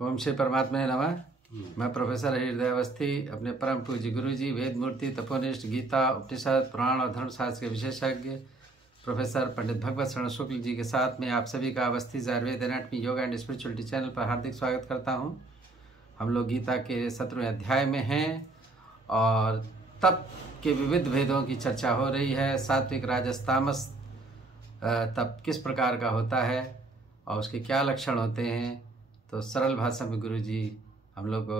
ओम श्री परमात्मा नमः। मैं प्रोफेसर हृदय अवस्थी अपने परम पूज्य गुरु जी वेद मूर्ति तपोनिष्ठ गीता उपनिषद पुराण और धर्मशास्त्र के विशेषज्ञ प्रोफेसर पंडित भगवत शरण शुक्ल जी के साथ में आप सभी का Awasthi Ayurveda anatomy yoga and spirituality channel पर हार्दिक स्वागत करता हूं। हम लोग गीता के 17वें अध्याय में हैं और तप के विविध भेदों की चर्चा हो रही है। सात्विक राजस तामस तप किस प्रकार का होता है और उसके क्या लक्षण होते हैं, तो सरल भाषा में गुरु जी हम लोग को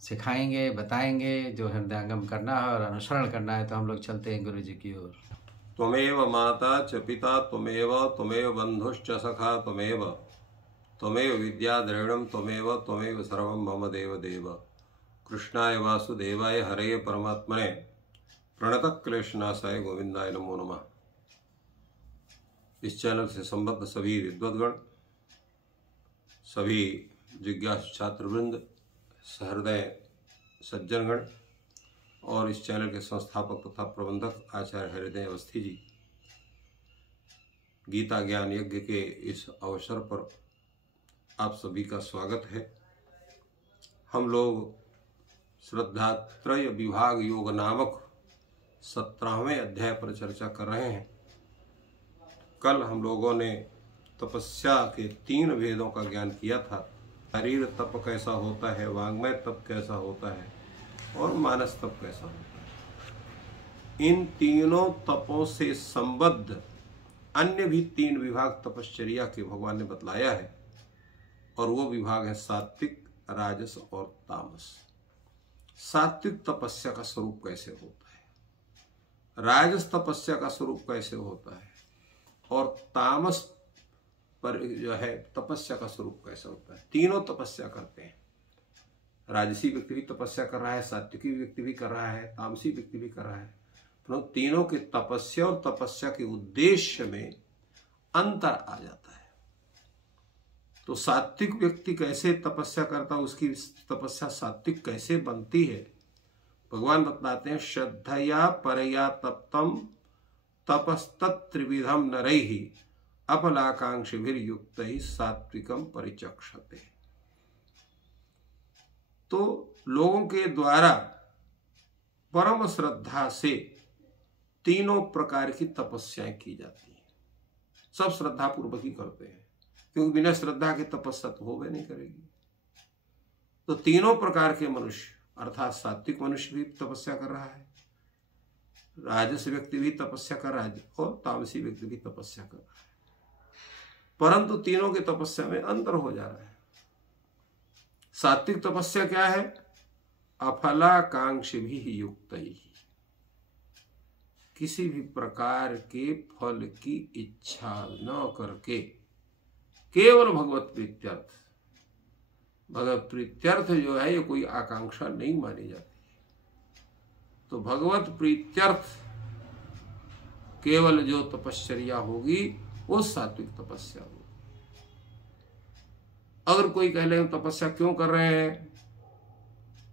सिखाएंगे, बताएंगे। जो हृदयंगम करना है और अनुसरण करना है तो हम लोग चलते हैं गुरु जी की ओर। त्वमेव माता च पिता त्वमेव बंधुश्च सखा त्वमेव विद्या द्रविणं त्वमेव सर्वं मम देव देव। कृष्णाय वासुदेवाय हरे परमात्मने प्रणतः क्लेशनाशाय गोविंदाय नमो नमः। इस चैनल से संबद्ध सभी विद्वद्गण, सभी जिज्ञासु छात्रवृंद, सहृदय सज्जनगण और इस चैनल के संस्थापक तथा प्रबंधक आचार्य हृदय अवस्थी जी, गीता ज्ञान यज्ञ के इस अवसर पर आप सभी का स्वागत है। हम लोग श्रद्धात्रय विभाग योग नामक 17वें अध्याय पर चर्चा कर रहे हैं। कल हम लोगों ने तपस्या के 3 भेदों का ज्ञान किया था। शरीर तप कैसा होता है, वांग्मय तप कैसा होता है और मानस तप कैसा होता है। इन तीनों तपों से संबद्ध अन्य भी 3 विभाग तपश्चर्या के भगवान ने बतलाया है और वो विभाग है सात्विक, राजस और तामस। सात्विक तपस्या का स्वरूप कैसे होता है, राजस तपस्या का स्वरूप कैसे होता है और तामस पर जो है तपस्या का स्वरूप कैसा होता है। तीनों तपस्या करते हैं। राजसी व्यक्ति भी तपस्या कर रहा है, सात्विकी व्यक्ति भी कर रहा है, तामसी व्यक्ति भी कर रहा है, परंतु तीनों के तपस्या और तपस्या के उद्देश्य में अंतर आ जाता है। तो सात्विक व्यक्ति कैसे तपस्या करता है, उसकी तपस्या सात्विक कैसे बनती है, भगवान बतलाते हैं। श्रद्धया परया तप्तम तपस्तत्त्रिविधम नरैहि अपलाकांक्षिभिर्युक्त सात्विकम परिचक्षते। तो लोगों के द्वारा परम श्रद्धा से तीनों प्रकार की तपस्याएं की जाती हैं। सब श्रद्धा पूर्वक ही करते हैं, क्योंकि बिना श्रद्धा के तपस्या तो होवे नहीं करेगी। तो तीनों प्रकार के मनुष्य अर्थात सात्विक मनुष्य भी तपस्या कर रहा है, राजस व्यक्ति भी तपस्या कर रहा है और तामसी व्यक्ति भी तपस्या कर रहा है, परंतु तीनों की तपस्या में अंतर हो जा रहा है। सात्विक तपस्या क्या है? अफलाकांक्षी भी युक्त ही, किसी भी प्रकार के फल की इच्छा न करके केवल भगवत प्रीत्यर्थ। भगवत प्रीत्यर्थ जो है ये कोई आकांक्षा नहीं मानी जाती। तो भगवत प्रीत्यर्थ केवल जो तपश्चर्या होगी वो सात्विक तपस्या होगी। अगर कोई कह ले हम तपस्या क्यों कर रहे हैं,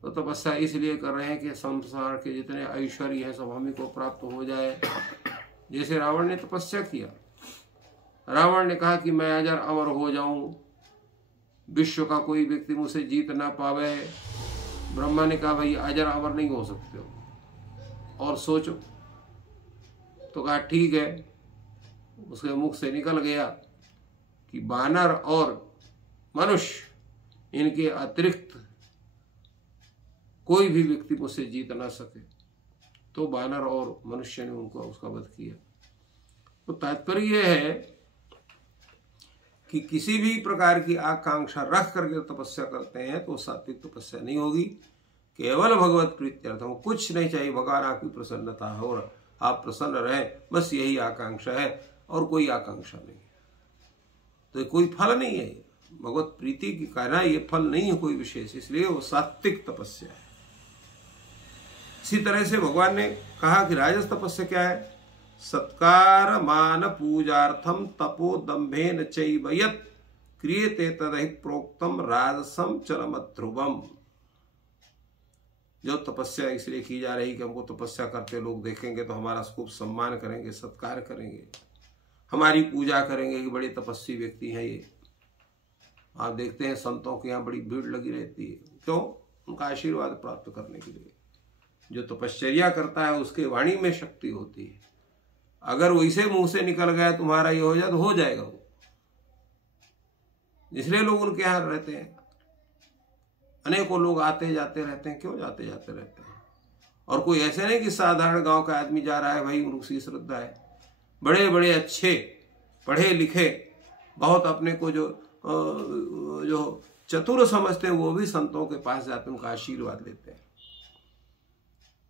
तो तपस्या इसलिए कर रहे हैं कि संसार के जितने ऐश्वर्य है सब हमें को प्राप्त हो जाए। जैसे रावण ने तपस्या किया, रावण ने कहा कि मैं अजर अमर हो जाऊं, विश्व का कोई व्यक्ति मुझसे जीत ना पावे। ब्रह्मा ने कहा भाई अजर अमर नहीं हो सकते हो और सोचो। तो कहा ठीक है। उसके मुख से निकल गया कि बानर और मनुष्य इनके अतिरिक्त कोई भी व्यक्ति मुझसे जीत ना सके। तो बानर और मनुष्य ने उनको उसका वध किया। तो तात्पर्य यह है कि किसी भी प्रकार की आकांक्षा रख करके तपस्या करते हैं तो सात्विक तपस्या नहीं होगी। केवल भगवत प्रीत्यर्थ, कुछ नहीं चाहिए, भगवान आपकी प्रसन्नता हो और आप प्रसन्न रहे, बस यही आकांक्षा है और कोई आकांक्षा नहीं है। तो कोई फल नहीं है, भगवत प्रीति की कहना ये फल नहीं है कोई विशेष, इसलिए वो सात्विक तपस्या है। इसी तरह से भगवान ने कहा कि राजस तपस्या क्या है? सत्कार मान पूजार्थम तपो दंभेन चैव यत् क्रियते तदहि प्रोक्तम राजसम चरमध्रुवम। जो तपस्या इसलिए की जा रही कि हमको तपस्या करते लोग देखेंगे तो हमारा खूब सम्मान करेंगे, सत्कार करेंगे, हमारी पूजा करेंगे कि बड़े तपस्वी व्यक्ति हैं ये, आप देखते हैं संतों के यहाँ बड़ी भीड़ लगी रहती है, क्यों? उनका आशीर्वाद प्राप्त करने के लिए। जो तपश्चर्या करता है उसके वाणी में शक्ति होती है। अगर वैसे मुंह से निकल गया तुम्हारा ये हो जाए तो हो जाएगा वो, इसलिए लोग उनके यहाँ रहते हैं। अनेकों लोग आते जाते रहते हैं। क्यों जाते जाते रहते हैं? और कोई ऐसे नहीं कि साधारण गांव का आदमी जा रहा है, भाई उनकी श्रद्धा है। बड़े बड़े अच्छे पढ़े लिखे, बहुत अपने को जो चतुर समझते हैं, वो भी संतों के पास जाते हैं, उनका आशीर्वाद लेते हैं।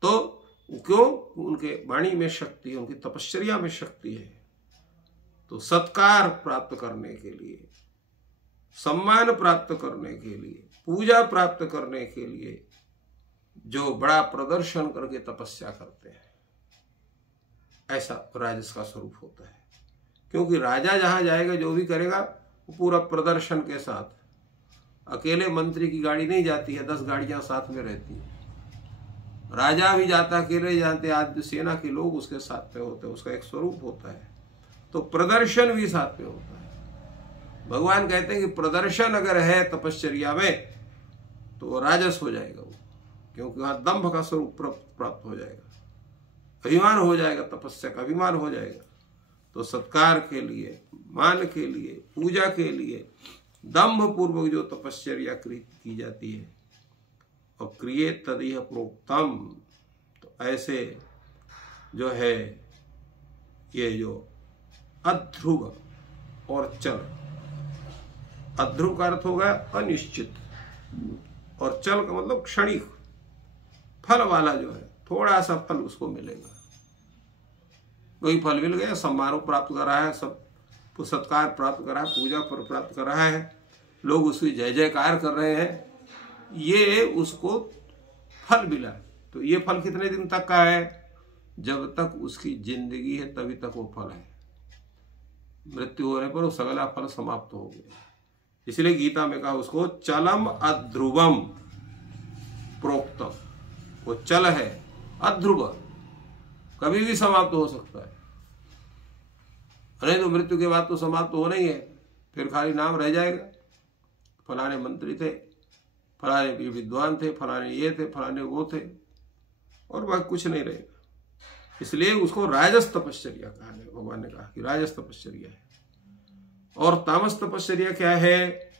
तो क्यों? उनके वाणी में शक्ति है, उनकी तपश्चर्या में शक्ति है। तो सत्कार प्राप्त करने के लिए, सम्मान प्राप्त करने के लिए, पूजा प्राप्त करने के लिए जो बड़ा प्रदर्शन करके तपस्या करते हैं, ऐसा राजस का स्वरूप होता है। क्योंकि राजा जहां जाएगा जो भी करेगा वो पूरा प्रदर्शन के साथ। अकेले मंत्री की गाड़ी नहीं जाती है, 10 गाड़ियां साथ में रहती है। राजा भी जाता अकेले जाते, आदि सेना के लोग उसके साथ में होते हैं, उसका एक स्वरूप होता है। तो प्रदर्शन भी साथ में होता है। भगवान कहते हैं कि प्रदर्शन अगर है तपश्चर्या में तो वो राजस हो जाएगा वो, क्योंकि वहां दंभ का स्वरूप प्राप्त हो जाएगा, अभिमान हो जाएगा, तपस्या का अभिमान हो जाएगा। तो सत्कार के लिए, मान के लिए, पूजा के लिए दंभ पूर्वक जो तपश्चर्या की जाती है, और क्रियेत तदिह प्रोक्तम, तो ऐसे जो है ये जो अध्रुव और चल, अध्रुव का अर्थ होगा अनिश्चित, और चल का मतलब क्षणिक, फल वाला जो है, थोड़ा सा फल उसको मिलेगा। कोई फल मिल गया, सम्मान प्राप्त कर रहा है, सब सत्कार प्राप्त कर रहा है, पूजा पर प्राप्त कर रहा है, लोग उसकी जय जयकार कर रहे हैं, ये उसको फल मिला। तो ये फल कितने दिन तक का है? जब तक उसकी जिंदगी है तभी तक वो फल है। मृत्यु होने पर वो सगला फल समाप्त हो गया। इसलिए गीता में कहा उसको चलम अध्रुवम प्रोक्तम। वो चल है, अध्रुव, कभी भी समाप्त हो सकता है। नहीं तो मृत्यु के बाद तो समाप्त होना ही है, फिर खाली नाम रह जाएगा। फलाने मंत्री थे, फलाने विद्वान थे, फलाने ये थे, फलाने वो थे, और वह कुछ नहीं रहेगा। इसलिए उसको राजस तपश्चर्या कहा है। भगवान ने कहा कि राजस तपश्चर्या है। और तामस तपश्चर्या क्या है?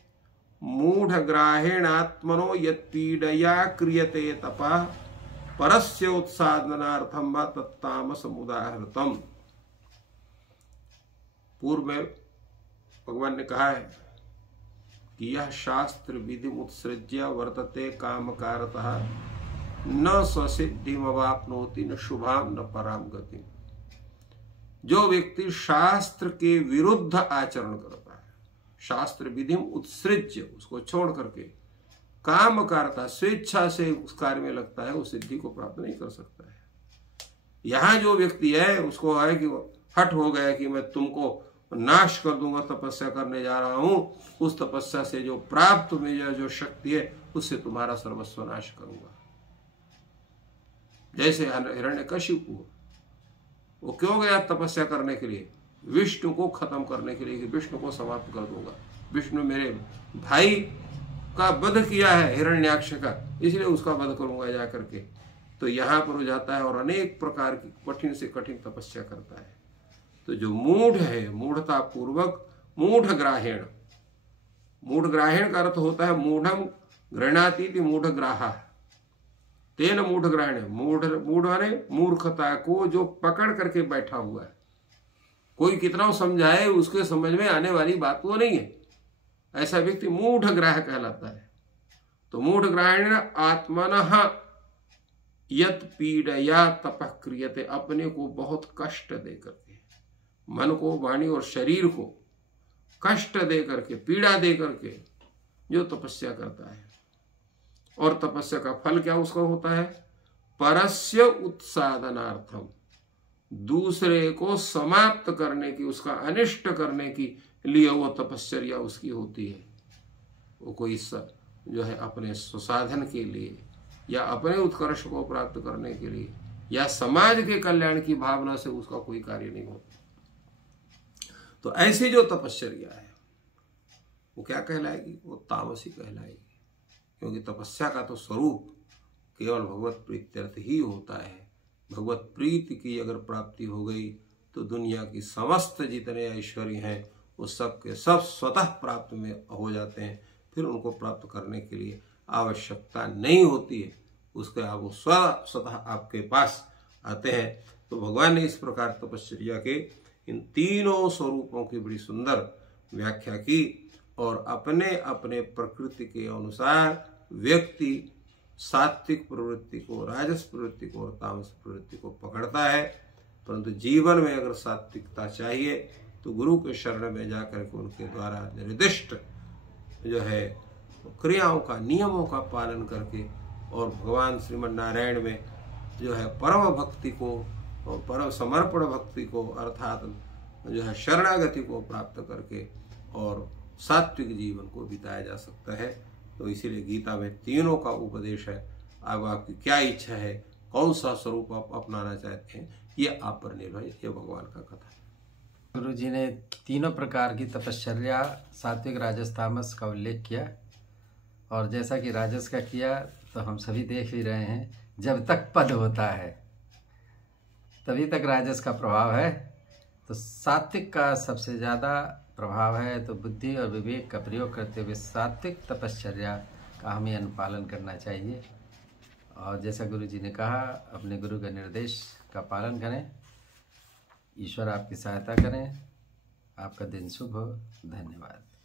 मूढ़ ग्राहेणात्मनो यत्पीडया क्रियते तपः परस्य उत्साधनार्थम व तत्तामस मुदाहृतम। पूर्व में भगवान ने कहा है कि यह शास्त्र विधि उत्सृज्य वर्तते कामकारतः न स्वसिद्धिमवाप्नोति न शुभाम न पराम गति। जो व्यक्ति शास्त्र के विरुद्ध आचरण करता है, शास्त्र विधि उत्सृज्य, उसको छोड़ करके काम करता, स्वेच्छा से उस कार्य में लगता है, वो सिद्धि को प्राप्त नहीं कर सकता है। यहां जो व्यक्ति है उसको है कि वो हट हो गया कि मैं तुमको नाश कर दूंगा, तपस्या करने जा रहा हूं, उस तपस्या से जो प्राप्त मेरा जो शक्ति है उससे तुम्हारा सर्वस्व नाश करूंगा। जैसे हिरण्यकशिपु, वो क्यों गया तपस्या करने के लिए? विष्णु को खत्म करने के लिए, कि विष्णु को समाप्त कर दूंगा। विष्णु मेरे भाई का वध किया है हिरण्याक्ष का, इसलिए उसका वध करूंगा जा करके। तो यहां पर हो जाता है और अनेक प्रकार की कठिन से कठिन तपस्या करता है। तो जो मूढ़ है, मूढ़ता पूर्वक मूढ़ ग्राहेण, मूढ़ ग्राहेण का अर्थ होता है मूढ़म गृह्णाति मूढ़ ग्राहा तेन मूढ़ ग्रहण। मूढ़ माने मूर्खता को जो पकड़ करके बैठा हुआ है, कोई कितना समझाए उसके समझ में आने वाली बात वो नहीं है, ऐसा व्यक्ति मूढ़ ग्राह कहलाता है। तो मूढ़ ग्राहेण आत्मनः यत् पीडया तपः क्रियते, अपने को बहुत कष्ट दे करके, मन को, वाणी और शरीर को कष्ट दे करके, पीड़ा दे करके जो तपस्या करता है। और तपस्या का फल क्या उसका होता है? परस्य उत्साधनार्थम, दूसरे को समाप्त करने की, उसका अनिष्ट करने की लिए वो तपश्चर्या उसकी होती है। वो कोई जो है अपने स्वसाधन के लिए या अपने उत्कर्ष को प्राप्त करने के लिए या समाज के कल्याण की भावना से उसका कोई कार्य नहीं होता। तो ऐसी जो तपश्चर्या है वो क्या कहलाएगी? वो तामसी कहलाएगी। क्योंकि तपस्या का तो स्वरूप केवल भगवत प्रीत्यर्थ ही होता है। भगवत प्रीति की अगर प्राप्ति हो गई तो दुनिया की समस्त जितने ऐश्वर्य हैं वो सब के सब स्वतः प्राप्त में हो जाते हैं। फिर उनको प्राप्त करने के लिए आवश्यकता नहीं होती है, उसके आप वो स्वतः आपके पास आते हैं। तो भगवान ने इस प्रकार तपश्चर्या के इन तीनों स्वरूपों की बड़ी सुंदर व्याख्या की और अपने अपने प्रकृति के अनुसार व्यक्ति सात्विक प्रवृत्ति को, राजस प्रवृत्ति को और तामस प्रवृत्ति को पकड़ता है। परंतु जीवन में अगर सात्विकता चाहिए तो गुरु के शरण में जाकर के उनके द्वारा निर्दिष्ट जो है क्रियाओं का, नियमों का पालन करके और भगवान श्रीमन नारायण में जो है परम भक्ति को और परम समर्पण भक्ति को अर्थात जो है शरणागति को प्राप्त करके और सात्विक जीवन को बिताया जा सकता है। तो इसीलिए गीता में तीनों का उपदेश है। अब आपकी क्या इच्छा है, कौन सा स्वरूप आप अपनाना चाहते हैं, ये आप पर निर्भर है। ये भगवान का कथा है। गुरु जी ने तीनों प्रकार की तपश्चर्या सात्विक, राजस, तामस का उल्लेख किया और जैसा कि राजस का किया तो हम सभी देख ही रहे हैं, जब तक पद होता है तभी तक राजस का प्रभाव है। तो सात्विक का सबसे ज़्यादा प्रभाव है। तो बुद्धि और विवेक का प्रयोग करते हुए सात्विक तपश्चर्या का हमें अनुपालन करना चाहिए और जैसा गुरु जी ने कहा अपने गुरु के निर्देश का पालन करें। ईश्वर आपकी सहायता करें। आपका दिन शुभ हो। धन्यवाद।